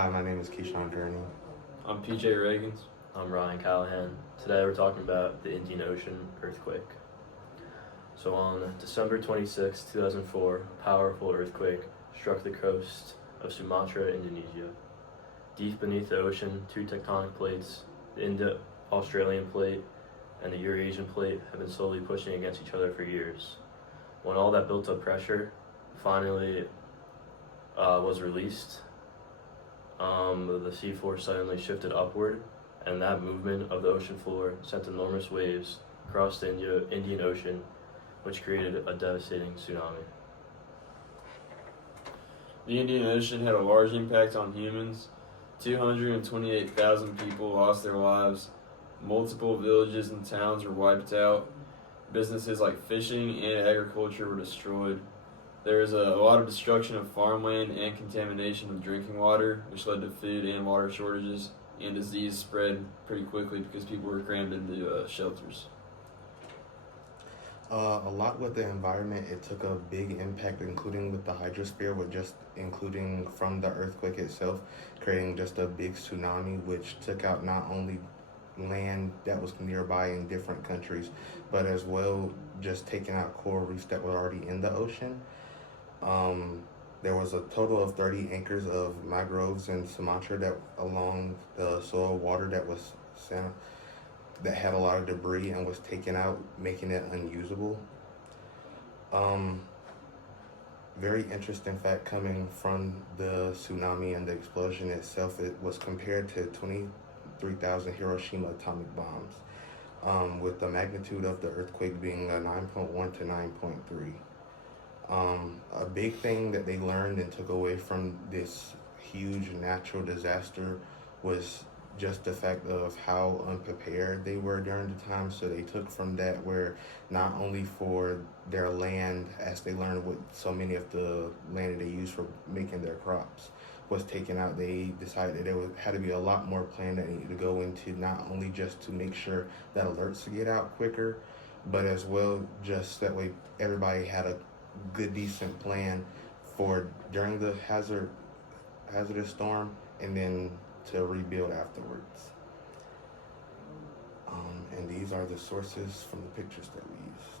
Hi, my name is Keyshawn Gurney. I'm PJ Reagans. I'm Ryan Callahan. Today we're talking about the Indian Ocean earthquake. So on December 26, 2004, a powerful earthquake struck the coast of Sumatra, Indonesia. Deep beneath the ocean, two tectonic plates, the Indo-Australian plate and the Eurasian plate, have been slowly pushing against each other for years. When all that built up pressure finally was released, the seafloor suddenly shifted upward, and that movement of the ocean floor sent enormous waves across the Indian Ocean, which created a devastating tsunami. The Indian Ocean had a large impact on humans. 228,000 people lost their lives. Multiple villages and towns were wiped out. Businesses like fishing and agriculture were destroyed. There was a lot of destruction of farmland and contamination of drinking water, which led to food and water shortages, and disease spread pretty quickly because people were crammed into shelters. A lot with the environment, it took a big impact, including with the hydrosphere, with just including from the earthquake itself, creating just a big tsunami, which took out not only land that was nearby in different countries, but as well just taking out coral reefs that were already in the ocean. There was a total of 30 acres of mangroves in Sumatra that along the soil water that was that had a lot of debris and was taken out, making it unusable. Very interesting fact coming from the tsunami and the explosion itself, it was compared to 23,000 Hiroshima atomic bombs, with the magnitude of the earthquake being a 9.1 to 9.3. A big thing that they learned and took away from this huge natural disaster was just the fact of how unprepared they were during the time. So they took from that where not only for their land, as they learned what so many of the land that they used for making their crops was taken out, they decided that had to be a lot more plan that needed to go into, not only just to make sure that alerts get out quicker, but as well just that way everybody had a good decent plan for during the hazardous storm, and then to rebuild afterwards. And these are the sources from the pictures that we used.